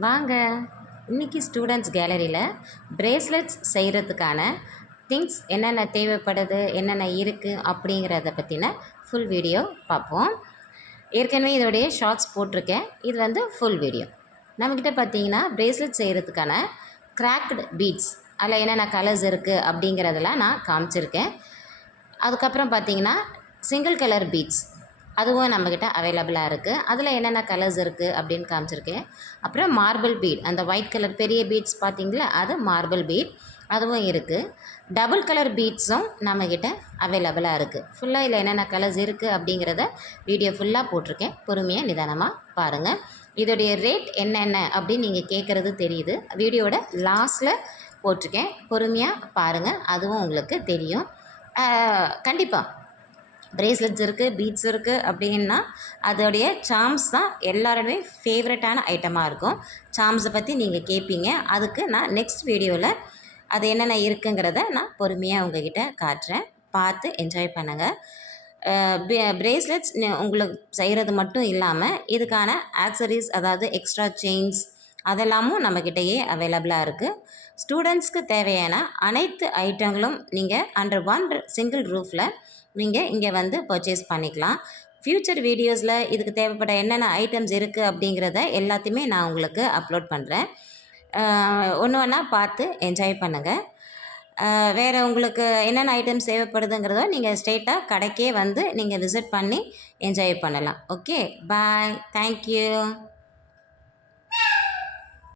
வாங்க இன்னைக்கு students கேலரியில் bracelets செய்கிறதுக்கான திங்ஸ் என்னென்ன தேவைப்படுது என்னென்ன இருக்குது அப்படிங்கிறத பற்றின ஃபுல் வீடியோ பார்ப்போம். ஏற்கனவே இதோடைய ஷார்ட்ஸ் போட்டிருக்கேன். இது வந்து ஃபுல் வீடியோ. நம்மக்கிட்ட பார்த்தீங்கன்னா பிரேஸ்லெட் செய்கிறதுக்கான கிராக்டு பீட்ஸ் அதில் என்னென்ன கலர்ஸ் இருக்குது அப்படிங்கிறதெல்லாம் நான் காமிச்சிருக்கேன். அதுக்கப்புறம் பார்த்தீங்கன்னா சிங்கிள் கலர் பீட்ஸ் அதுவும் நம்மக்கிட்ட அவைலபிளாக இருக்குது. அதில் என்னென்ன கலர்ஸ் இருக்குது அப்படின்னு காமிச்சிருக்கேன். அப்புறம் மார்பிள் பீட், அந்த ஒயிட் கலர் பெரிய பீட்ஸ் பார்த்தீங்களா, அது மார்பிள் பீட் அதுவும் இருக்குது. டபுள் கலர் பீட்ஸும் நம்மக்கிட்ட அவைலபிளாக இருக்குது. ஃபுல்லாக இதில் என்னென்ன கலர்ஸ் இருக்குது அப்படிங்கிறத வீடியோ ஃபுல்லாக போட்டிருக்கேன். பொறுமையாக நிதானமாக பாருங்கள். இதோடைய ரேட் என்னென்ன அப்படின்னு நீங்கள் கேட்குறது தெரியுது. வீடியோட லாஸ்ட்டில் போட்டிருக்கேன். பொறுமையாக பாருங்கள், அதுவும் உங்களுக்கு தெரியும். கண்டிப்பாக பிரேஸ்லெட்ஸ் இருக்குது, பீட்ஸ் இருக்குது அப்படின்னா அதோடைய சாம்ஸ் தான் எல்லாருமே ஃபேவரட்டான ஐட்டமாக இருக்கும். சாம்ஸை பற்றி நீங்கள் கேட்பீங்க. அதுக்கு நான் நெக்ஸ்ட் வீடியோவில் அது என்னென்ன இருக்குங்கிறத நான் பொறுமையாக உங்ககிட்ட காட்டுறேன். பார்த்து என்ஜாய் பண்ணுங்கள். பிரேஸ்லெட்ஸ் உங்களுக்கு செய்கிறது மட்டும் இல்லாமல் இதுக்கான ஆக்சரிஸ், அதாவது எக்ஸ்ட்ரா செயின்ஸ் அதெல்லாமும் நம்மக்கிட்டேயே அவைலபிளாக இருக்குது. ஸ்டூடெண்ட்ஸ்க்கு தேவையான அனைத்து ஐட்டங்களும் நீங்கள் அண்டர் ஒன் சிங்கிள் ரூஃபில் நீங்கள் இங்கே வந்து பர்ச்சேஸ் பண்ணிக்கலாம். ஃப்யூச்சர் வீடியோஸில் இதுக்கு தேவைப்பட என்னென்ன ஐட்டம்ஸ் இருக்குது அப்படிங்கிறத எல்லாத்தையுமே நான் உங்களுக்கு அப்லோட் பண்ணுறேன். ஒன்று ஒன்றா பார்த்து என்ஜாய் பண்ணுங்கள். வேறு உங்களுக்கு என்னென்ன ஐட்டம்ஸ் தேவைப்படுதுங்கிறதோ நீங்கள் ஸ்ட்ரெயிட்டாக கடைக்கே வந்து நீங்கள் விசிட் பண்ணி என்ஜாய் பண்ணலாம். ஓகே, பாய், தேங்க்யூ.